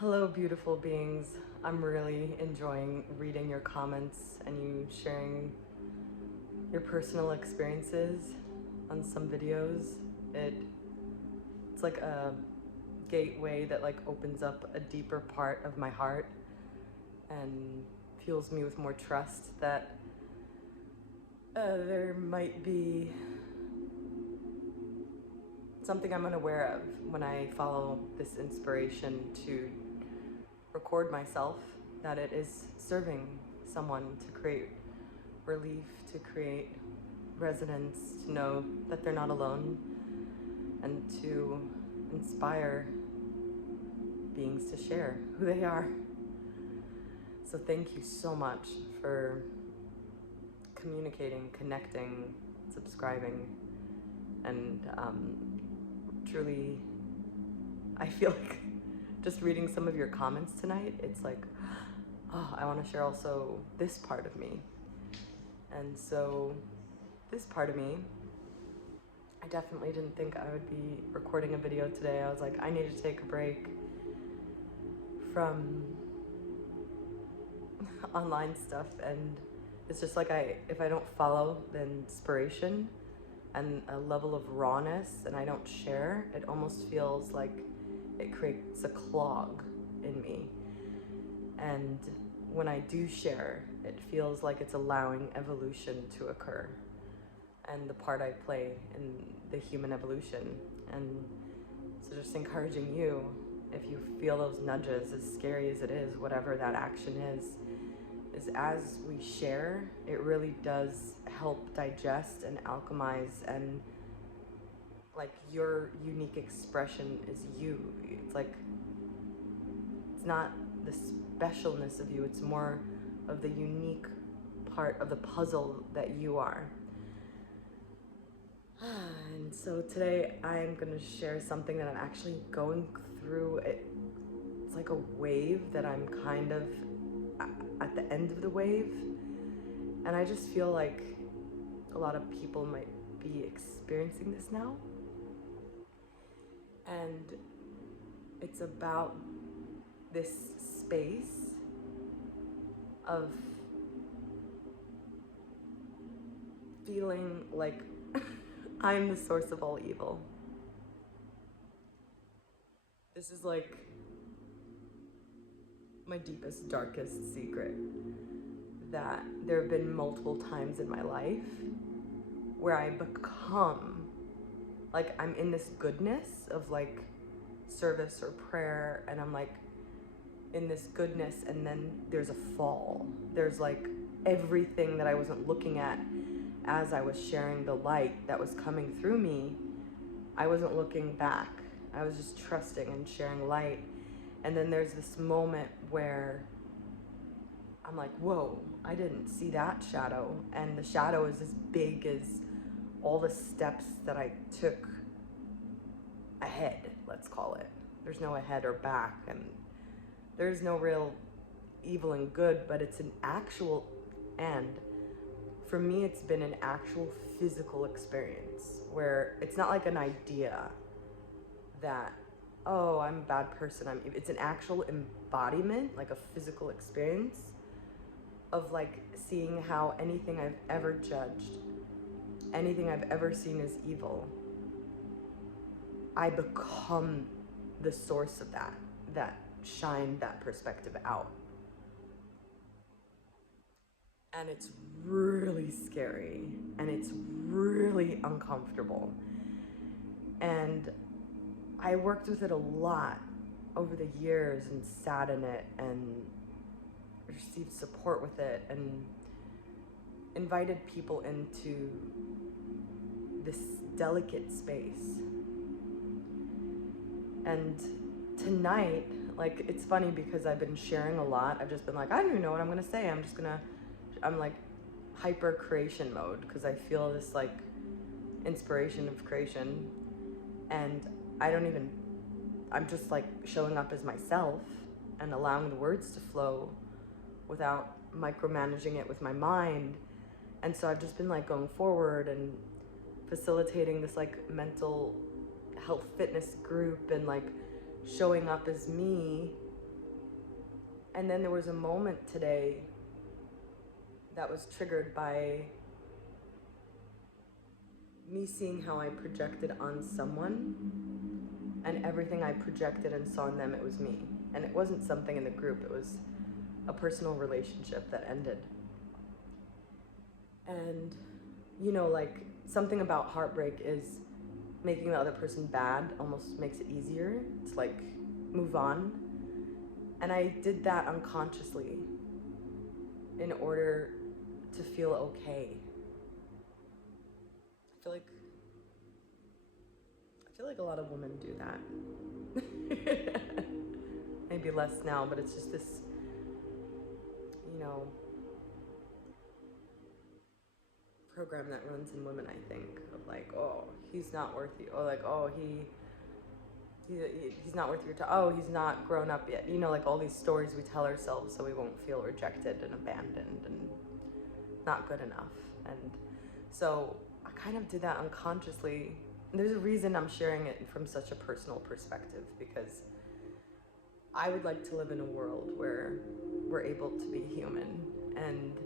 Hello, beautiful beings. I'm really enjoying reading your comments and you sharing your personal experiences on some videos. It's like a gateway that like opens up a deeper part of my heart and fuels me with more trust that there might be something I'm unaware of when I follow this inspiration to record myself, that it is serving someone to create relief, to create resonance, to know that they're not alone, and to inspire beings to share who they are. So thank you so much for communicating, connecting, subscribing, and truly, I feel like just reading some of your comments tonight, it's like, oh, I want to share also this part of me. And so this part of me, I definitely didn't think I would be recording a video today. I was like, I need to take a break from online stuff, and it's just like if I don't follow the inspiration and a level of rawness and I don't share, it almost feels like it creates a clog in me. And when I do share, it feels like it's allowing evolution to occur and the part I play in the human evolution. And so just encouraging you, if you feel those nudges, as scary as it is, whatever that action is as we share, it really does help digest and alchemize, and like your unique expression is you. It's like, it's not the specialness of you, it's more of the unique part of the puzzle that you are. And so today I'm gonna share something that I'm actually going through. It's like a wave that I'm kind of at the end of the wave, and I just feel like a lot of people might be experiencing this now. And it's about this space of feeling like I'm the source of all evil. This is like my deepest, darkest secret, that there have been multiple times in my life where I become like, I'm in this goodness of like service or prayer, and I'm like in this goodness, and then there's a fall. There's like everything that I wasn't looking at as I was sharing the light that was coming through me. I wasn't looking back. I was just trusting and sharing light. And then there's this moment where I'm like, whoa, I didn't see that shadow. And the shadow is as big as all the steps that I took ahead, let's call it. There's no ahead or back, and there's no real evil and good, but it's an actual, and for me, it's been an actual physical experience where it's not like an idea that, oh, I'm a bad person. It's an actual embodiment, like a physical experience of like seeing how anything I've ever judged, anything I've ever seen as evil, I become the source of that shined that perspective out. And it's really scary, and it's really uncomfortable. And I worked with it a lot over the years and sat in it and received support with it and invited people into this delicate space. And tonight, like, it's funny because I've been sharing a lot. I've just been like, I don't even know what I'm gonna say. I'm like Hypercreation mode, because I feel this like inspiration of creation, and I'm just like showing up as myself and allowing the words to flow without micromanaging it with my mind. And so I've just been like going forward and facilitating this like mental health fitness group and like showing up as me And then there was a moment today that was triggered by me seeing how I projected on someone, and everything I projected and saw in them, it was me. And it wasn't something in the group, it was a personal relationship that ended. And, you know, like, something about heartbreak is making the other person bad almost makes it easier to, like, move on. And I did that unconsciously in order to feel okay. I feel like a lot of women do that. Maybe less now, but it's just this, you know, program that runs in women, I think, of like, oh, he's not worth you, or like, oh, he's not worth your time, oh, he's not grown up yet, you know, like all these stories we tell ourselves so we won't feel rejected and abandoned and not good enough. And so I kind of did that unconsciously. And there's a reason I'm sharing it from such a personal perspective, because I would like to live in a world where we're able to be human, and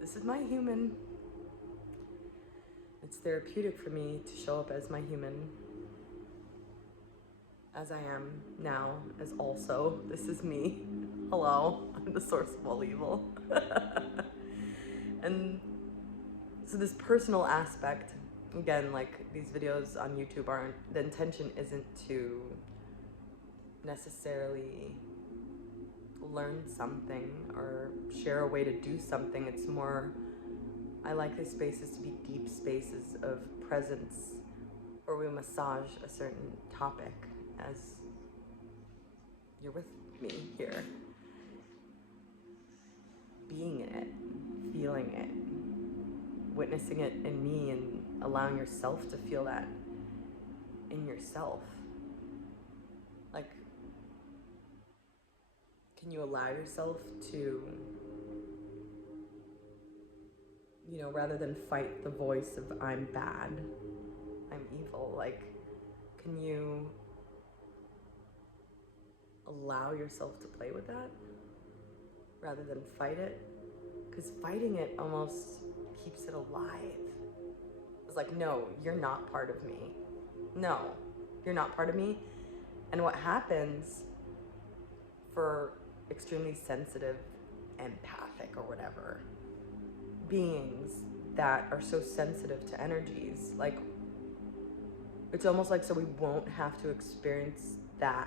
this is my human. It's therapeutic for me to show up as my human, as I am now, as also, this is me. Hello, I'm the source of all evil. And so this personal aspect, again, like these videos on YouTube aren't, the intention isn't to necessarily learn something or share a way to do something. It's more, I like these spaces to be deep spaces of presence where we massage a certain topic as you're with me here. Being in it, feeling it, witnessing it in me, and allowing yourself to feel that in yourself. Like, can you allow yourself to, you know, rather than fight the voice of I'm bad, I'm evil, like, can you allow yourself to play with that rather than fight it? Because fighting it almost keeps it alive. It's like, no, you're not part of me. No, you're not part of me. And what happens for extremely sensitive, empathic, or whatever beings that are so sensitive to energies, like, it's almost like so we won't have to experience that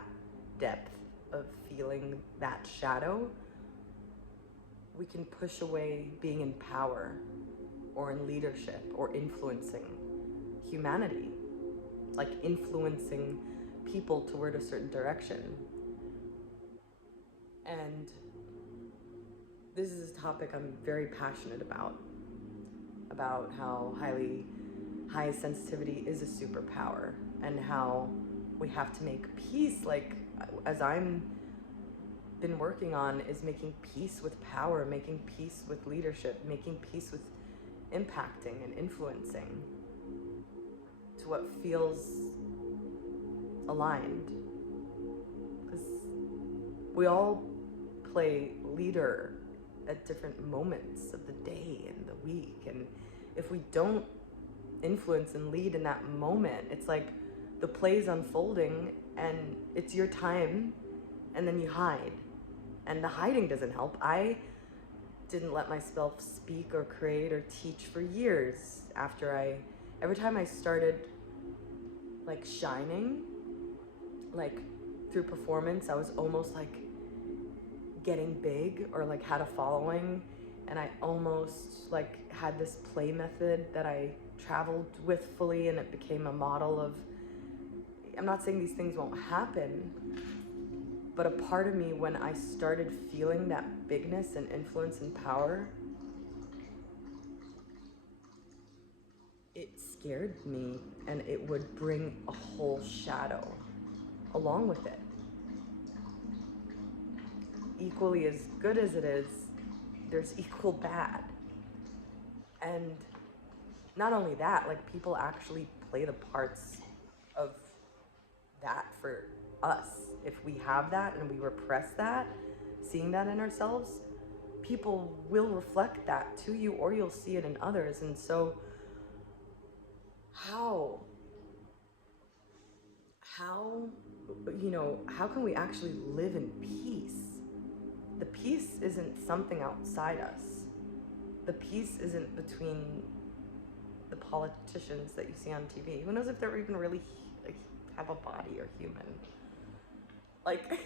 depth of feeling that shadow. We can push away being in power or in leadership or influencing humanity, like influencing people toward a certain direction. And this is a topic I'm very passionate about how high sensitivity is a superpower, and how we have to make peace, like, as I'm been working on, is making peace with power, making peace with leadership, making peace with impacting and influencing to what feels aligned. Because we all play leader at different moments of the day and the week, and if we don't influence and lead in that moment, it's like the play's unfolding and it's your time, and then you hide, and the hiding doesn't help. I didn't let myself speak or create or teach for years after every time I started like shining, like through performance, I was almost like getting big or like had a following, and I almost like had this play method that I traveled with fully, and it became a model of, I'm not saying these things won't happen, but a part of me, when I started feeling that bigness and influence and power, it scared me, and it would bring a whole shadow along with it. Equally as good as it is, there's equal bad. And not only that, like, people actually play the parts of that for us. If we have that and we repress that, seeing that in ourselves, people will reflect that to you, or you'll see it in others. And so how can we actually live in peace? The peace isn't something outside us. The peace isn't between the politicians that you see on TV. Who knows if they're even really have a body or human? Like,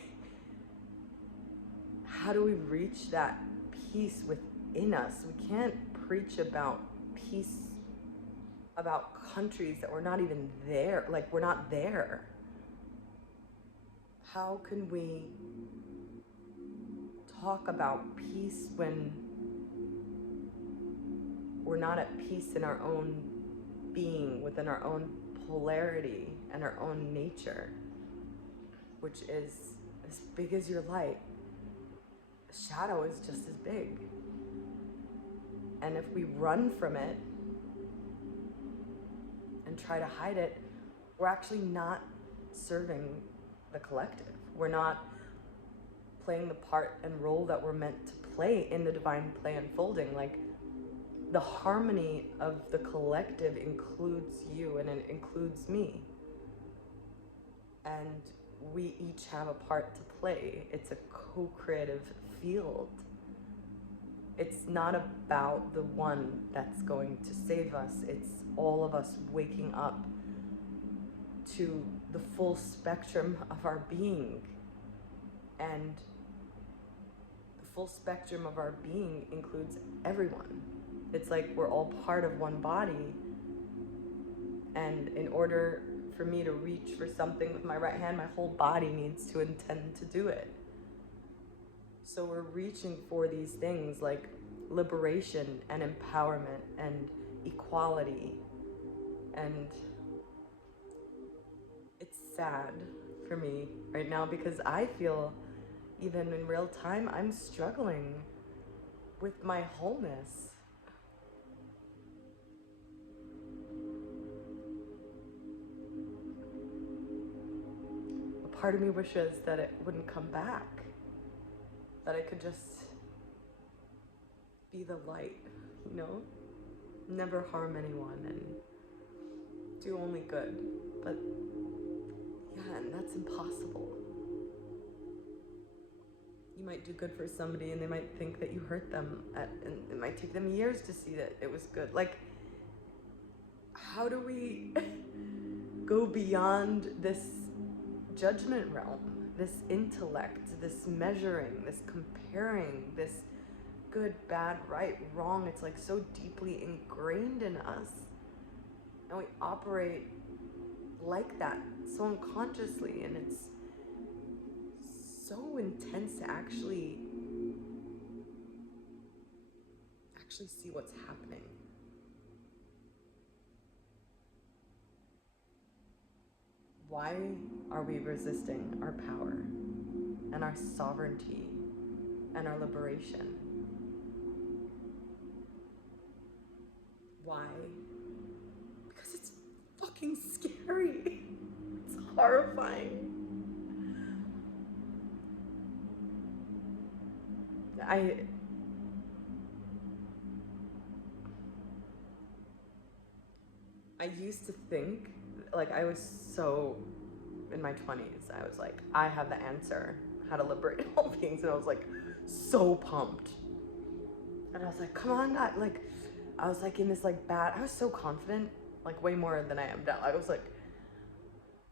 how do we reach that peace within us? We can't preach about peace about countries that we're not even there. Like, we're not there. How can we talk about peace when we're not at peace in our own being, within our own polarity and our own nature, which is as big as your light? The shadow is just as big. And if we run from it and try to hide it, we're actually not serving the collective. We're not playing the part and role that we're meant to play in the divine play unfolding. Like, the harmony of the collective includes you, and it includes me. And we each have a part to play. It's a co-creative field. It's not about the one that's going to save us. It's all of us waking up to the full spectrum of our being. And the full spectrum of our being includes everyone. It's like we're all part of one body. And in order for me to reach for something with my right hand, my whole body needs to intend to do it. So we're reaching for these things like liberation and empowerment and equality. And it's sad for me right now because I feel, even in real time, I'm struggling with my wholeness. A part of me wishes that it wouldn't come back, that I could just be the light, you know? Never harm anyone and do only good. But yeah, and that's impossible. You might do good for somebody and they might think that you hurt them, and it might take them years to see that it was good. Like, how do we go beyond this judgment realm, this intellect, this measuring, this comparing, this good, bad, right, wrong? It's like so deeply ingrained in us, and we operate like that so unconsciously, and it's so intense to actually see what's happening. Why are we resisting our power and our sovereignty and our liberation? Why? Because it's fucking scary. It's horrifying. I used to think, like, I was so, in my 20s, I was like, I have the answer how to liberate all beings, and I was like so pumped. And I was like, come on, God. Like, I was like in this like I was so confident, like way more than I am now. I was like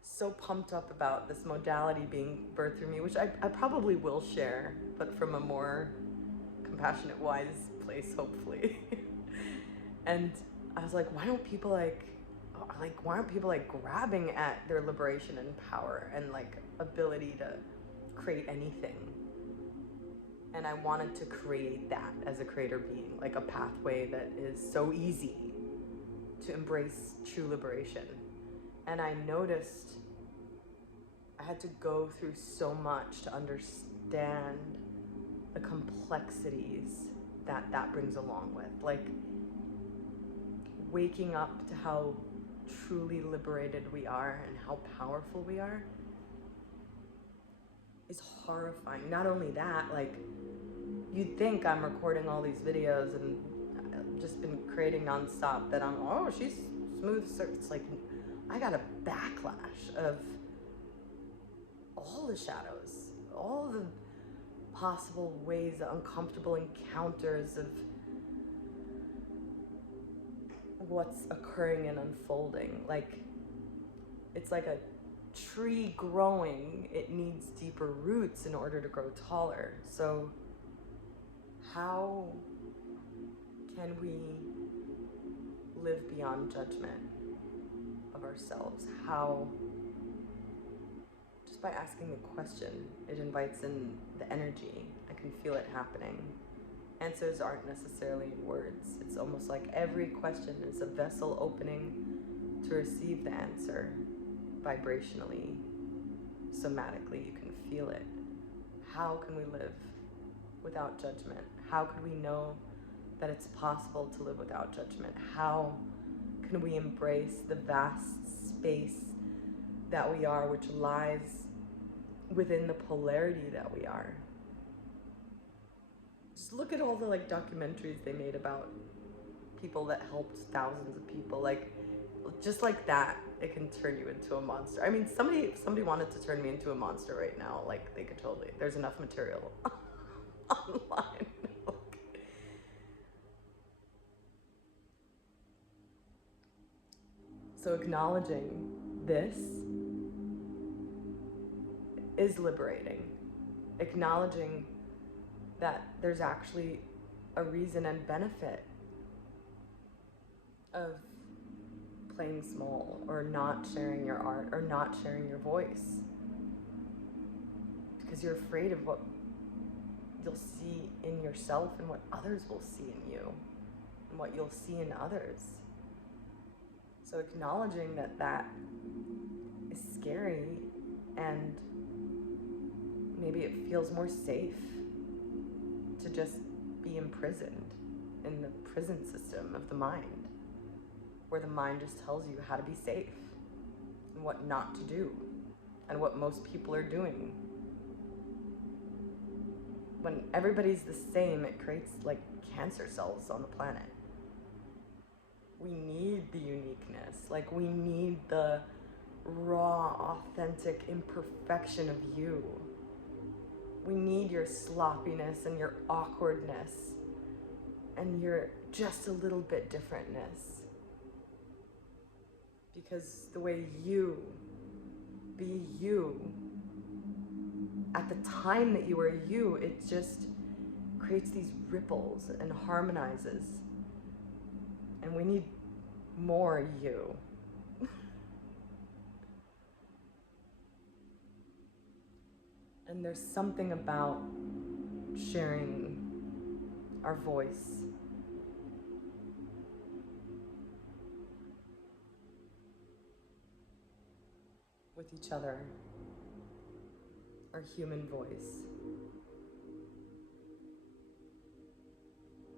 so pumped up about this modality being birthed through me, which I probably will share, but from a more compassionate, wise place, hopefully. And I was like, why aren't people grabbing at their liberation and power and like ability to create anything? And I wanted to create that as a creator being, like a pathway that is so easy to embrace true liberation. And I noticed I had to go through so much to understand the complexities that brings along with, like waking up to how truly liberated we are and how powerful we are is horrifying. Not only that, like, you'd think I'm recording all these videos and I've just been creating nonstop that I'm, oh, she's smooth. It's like, I got a backlash of all the shadows, all the possible ways, the uncomfortable encounters of what's occurring and unfolding. Like, it's like a tree growing, it needs deeper roots in order to grow taller. So how can we live beyond judgment of ourselves? How? Just by asking the question, it invites in the energy. I can feel it happening. Answers aren't necessarily words. It's almost like every question is a vessel opening to receive the answer vibrationally, somatically. You can feel it. How can we live without judgment? How could we know that it's possible to live without judgment? How can we embrace the vast space that we are, which lies within the polarity that we are? Just look at all the like documentaries they made about people that helped thousands of people. Like, just like that, it can turn you into a monster. I mean, if somebody wanted to turn me into a monster right now, like, they could totally. There's enough material online. So acknowledging this is liberating. Acknowledging that there's actually a reason and benefit of playing small or not sharing your art or not sharing your voice, because you're afraid of what you'll see in yourself and what others will see in you and what you'll see in others. So acknowledging that that is scary, and maybe it feels more safe to just be imprisoned in the prison system of the mind, where the mind just tells you how to be safe and what not to do and what most people are doing. When everybody's the same, it creates like cancer cells on the planet. We need the uniqueness. Like, we need the raw, authentic imperfection of you. We need your sloppiness and your awkwardness and your just a little bit differentness. Because the way you be you, at the time that you are you, it just creates these ripples and harmonizes. And we need more you. And there's something about sharing our voice with each other, our human voice,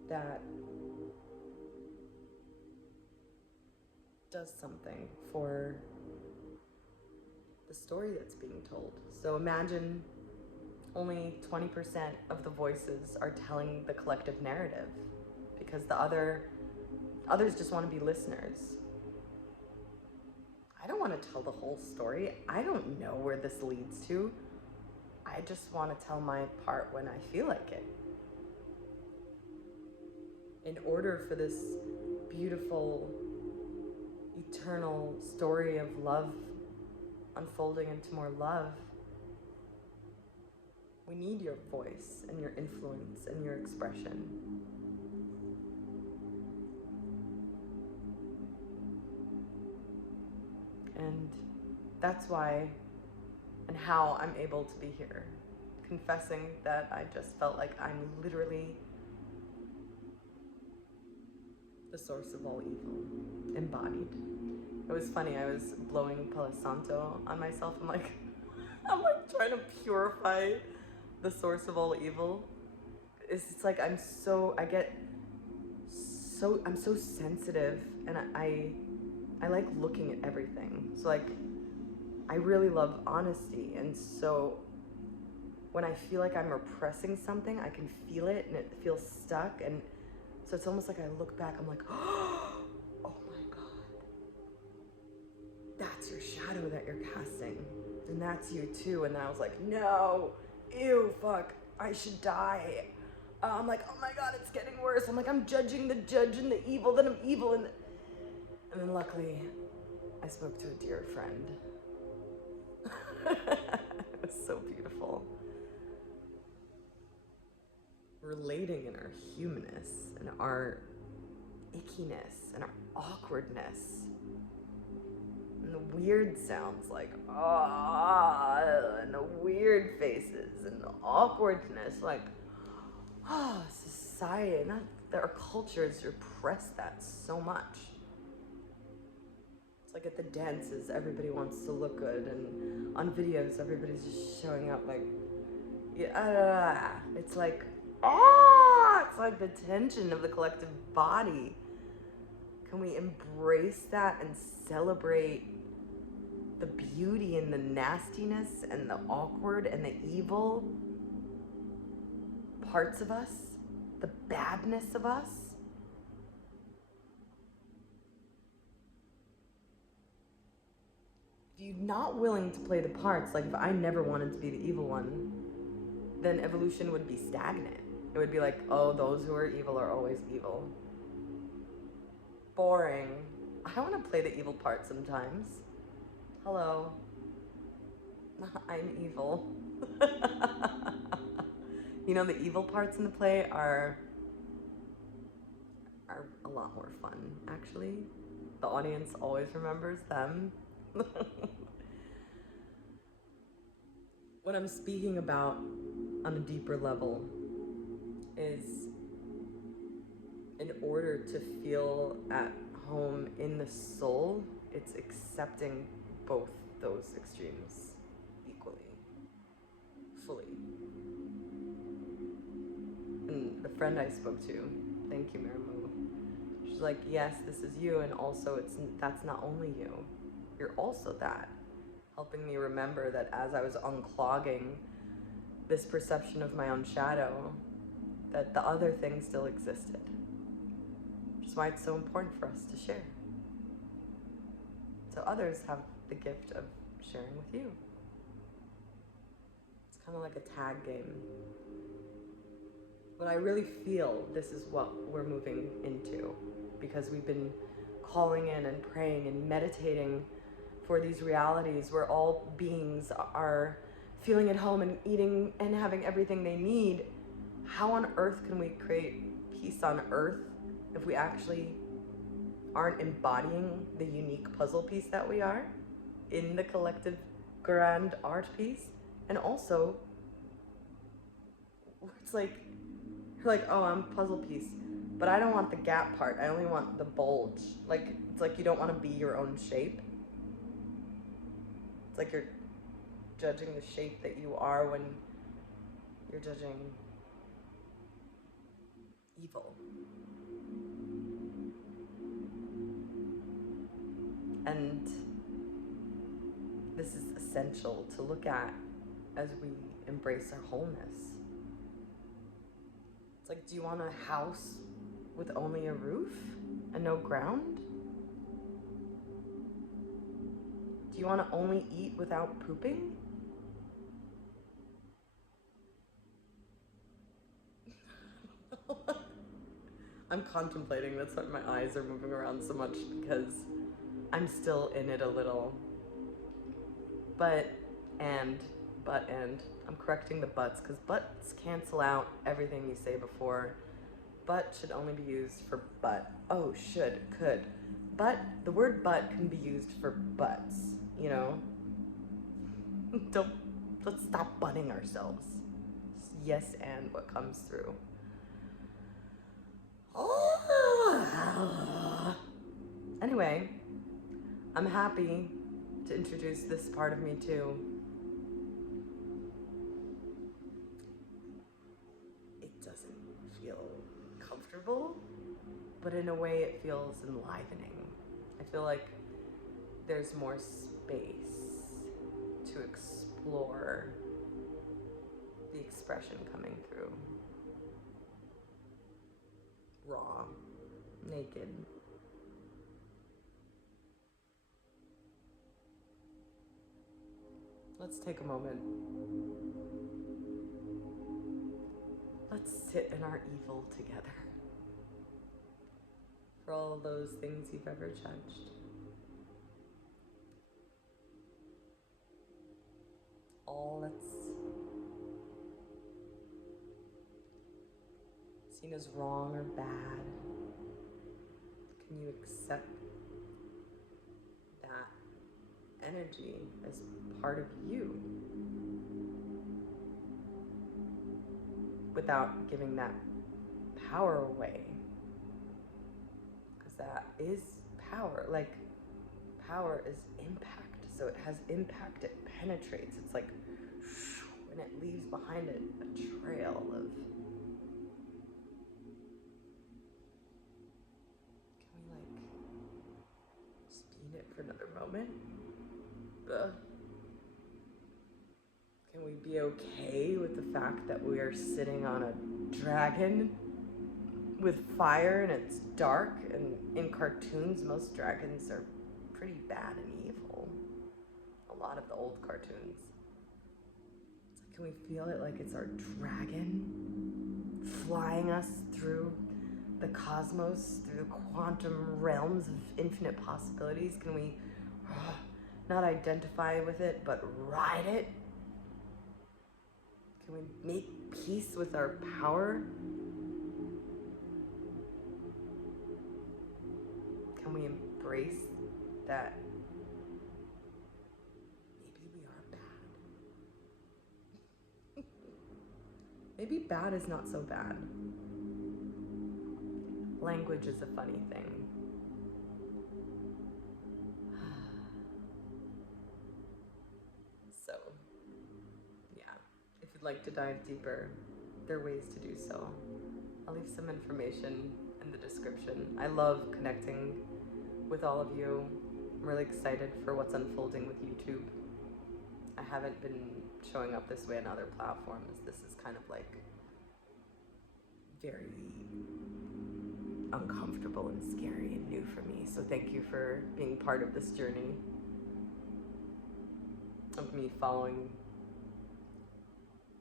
that does something for the story that's being told. So imagine only 20% of the voices are telling the collective narrative, because the others just want to be listeners. I don't want to tell the whole story. I don't know where this leads to. I just want to tell my part when I feel like it. In order for this beautiful, eternal story of love unfolding into more love, we need your voice and your influence and your expression. And that's why and how I'm able to be here, confessing that I just felt like I'm literally the source of all evil, embodied. It was funny, I was blowing Palo Santo on myself. I'm like trying to purify the source of all evil. It's like I'm so sensitive, and I like looking at everything. So like, I really love honesty, and so when I feel like I'm repressing something, I can feel it and it feels stuck. And so it's almost like I look back, I'm like, oh my God, that's your shadow that you're casting. And that's you too. And I was like, no, ew, fuck, I should die. I'm like, oh my God, it's getting worse. I'm like, I'm judging the judge and the evil, that I'm evil. And then luckily, I spoke to a dear friend. It was so beautiful. Relating in our humanness and our ickiness and our awkwardness. And the weird sounds like, ah, and the weird faces and the awkwardness, like, society, not that our cultures repress that so much. It's like at the dances, everybody wants to look good, and on videos, everybody's just showing up like, yeah, it's like, it's like the tension of the collective body. Can we embrace that and celebrate the beauty and the nastiness and the awkward and the evil parts of us, the badness of us? If you're not willing to play the parts, like if I never wanted to be the evil one, then evolution would be stagnant. It would be like, oh, those who are evil are always evil. Boring. I want to play the evil part sometimes. Hello. I'm evil. You know, the evil parts in the play are a lot more fun, actually. The audience always remembers them. What I'm speaking about on a deeper level is, in order to feel at home in the soul, it's accepting both those extremes equally, fully. And the friend I spoke to, thank you, Marimu, she's like, yes, this is you, and also that's not only you. You're also that. Helping me remember that as I was unclogging this perception of my own shadow, that the other thing still existed. Which is why it's so important for us to share. So others have the gift of sharing with you. It's kind of like a tag game. But I really feel this is what we're moving into, because we've been calling in and praying and meditating for these realities where all beings are feeling at home and eating and having everything they need. How on earth can we create peace on earth if we actually aren't embodying the unique puzzle piece that we are in the collective grand art piece? And also, it's like, you're like, oh, I'm a puzzle piece, but I don't want the gap part. I only want the bulge. Like, it's like you don't want to be your own shape. It's like you're judging the shape that you are when you're judging evil. And this is essential to look at as we embrace our wholeness. It's like, do you want a house with only a roof and no ground? Do you want to only eat without pooping? I'm contemplating, that's why my eyes are moving around so much, because I'm still in it a little. But and, I'm correcting the buts, because buts cancel out everything you say before. But should only be used for but. Oh, should, could. But, the word but can be used for buts, you know? Let's stop butting ourselves. Just yes and what comes through. Anyway, I'm happy to introduce this part of me too. It doesn't feel comfortable, but in a way it feels enlivening. I feel like there's more space to explore expression coming through. Raw, naked. Let's take a moment. Let's sit in our evil together. For all those things you've ever judged. All that's seen as wrong or bad. Can you accept that energy as part of you without giving that power away? Because that is power. Like, power is impact. So it has impact, it penetrates. It's like, and it leaves behind it a trail of. Can we like just be in it for another moment? Can we be okay with the fact that we are sitting on a dragon with fire and it's dark? And in cartoons, most dragons are pretty bad and evil. A lot of the old cartoons. It's like, can we feel it like it's our dragon flying us through the cosmos, through the quantum realms of infinite possibilities? Can we not identify with it, but ride it? Can we make peace with our power? Can we embrace that maybe we are bad? Maybe bad is not so bad. Language is a funny thing. So, yeah, if you'd like to dive deeper, there are ways to do so. I'll leave some information in the description. I love connecting with all of you. I'm really excited for what's unfolding with YouTube. I haven't been showing up this way on other platforms. This is kind of like very uncomfortable and scary and new for me. So thank you for being part of this journey of me following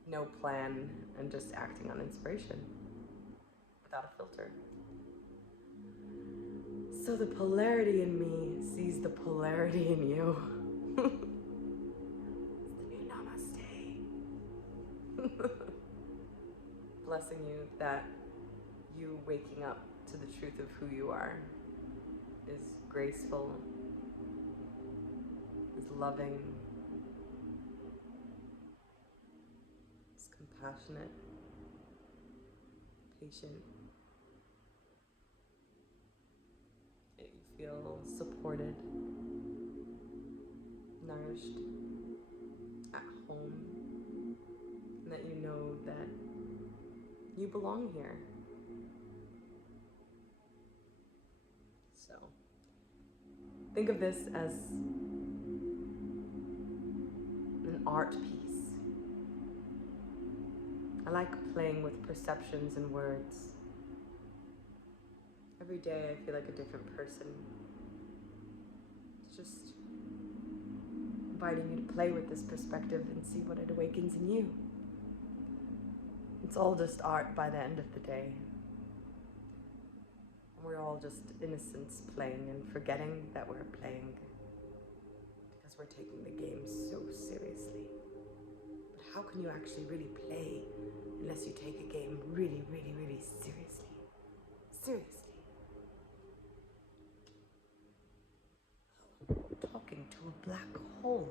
no plan and just acting on inspiration without a filter. So the polarity in me sees the polarity in you. It's the new Namaste. Blessing you that you waking up to the truth of who you are is graceful, is loving, is compassionate, patient. That you feel supported, nourished, at home, and that you know that you belong here. So, think of this as an art piece. I like playing with perceptions and words. Every day I feel like a different person. It's just inviting you to play with this perspective and see what it awakens in you. It's all just art by the end of the day. We're all just innocents playing and forgetting that we're playing because we're taking the game so seriously. But how can you actually really play unless you take a game really, really, really seriously? Seriously. Talking to a black hole.